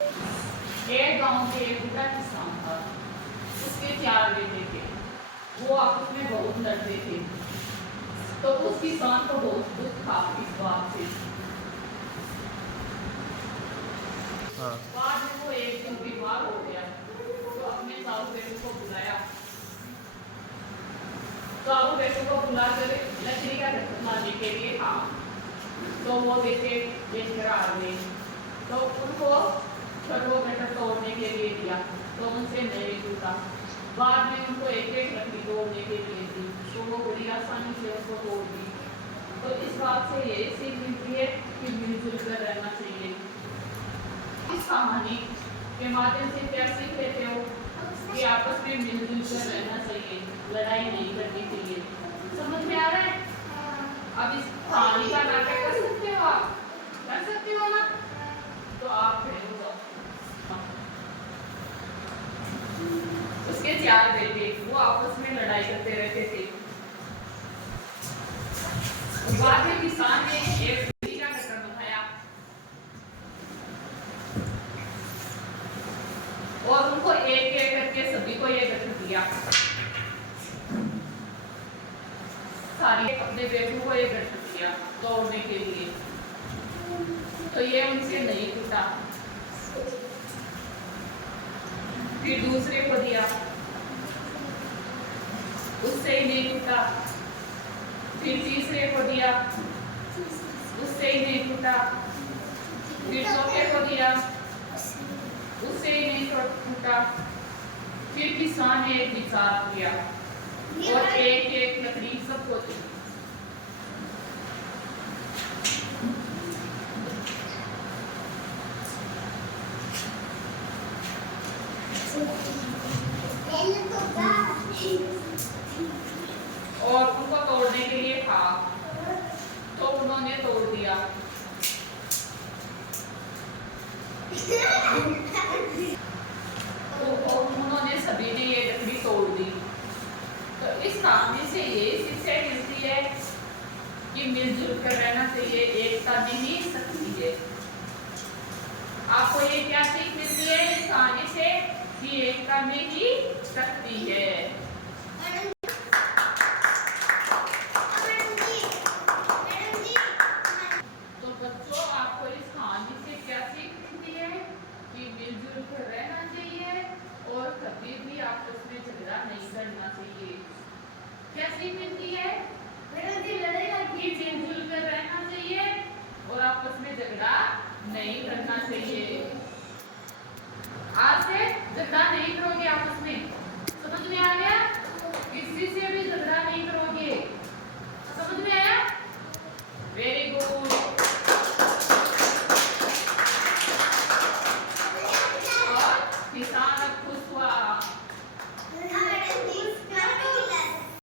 एक गांव में एक बूढ़ा किसान था। उसके 4 बेटे थे। वो आपस में बहुत लड़ते थे। तो उस किसान को बहुत दुख था इस बात से। हाँ। बाद में वो एक दिन बीमार हो गया तो अपने साहू बेटों को बुलाया। साहू बेटों को बुलाकर लकड़ी का ढक्कन लाने के लिए कहा। तो वो बेटे लेकर आ गए। तो उनको छठो गटर तोड़ने के लिए दिया तो उनसे नहीं टूटा। बाद में उनको एक एक लकड़ी तोड़ने के लिए दी तो वो बड़ी आसानी से उसको तोड़ दी। तो इस बात से ये सीख मिलती है कि मिलजुल कर रहना चाहिए। इस कहानी के माध्यम से क्या सीख लेते हो कि आपस में मिलजुल कर रहना चाहिए, लड़ाई नहीं करनी चाहिए। समझ में आ रहा है? अब इस कहानी का नाटक कर सकते हो, आप कर सकते हो ना? तो आप खड़े हो जाओ। उसके 4 बेटे वो आपस में लड़ाई करते रहते थे। बाद में किसान ने एक लकड़ी का ढक्कन उठाया और उनको एक एक करके सभी को ये ढक्कन दिया। सारी अपने बेटों को ये ढक्कन दिया तोड़ने के लिए। तो ये उनसे नहीं टूटा। फिर दूसरे को दिया, उससे ही नहीं टूटा। फिर तीसरे को दिया, उससे ही नहीं टूटा। फिर चौथे को दिया, उससे ही नहीं टूटा। फिर किसान ने एक विचार किया और एक एक लकड़ी सबको दी। और उनको तोड़ने के लिए कहा तो उन्होंने तोड़ दिया। तो उन्होंने सभी ने ये लकड़ी तोड़ दी। तो इस कहानी से ये शिक्षा मिलती है कि मिलजुल कर रहना चाहिए, एकता में ही शक्ति है। आपको ये क्या सीख मिलती है इस कहानी से कि एकता में ही शक्ति है।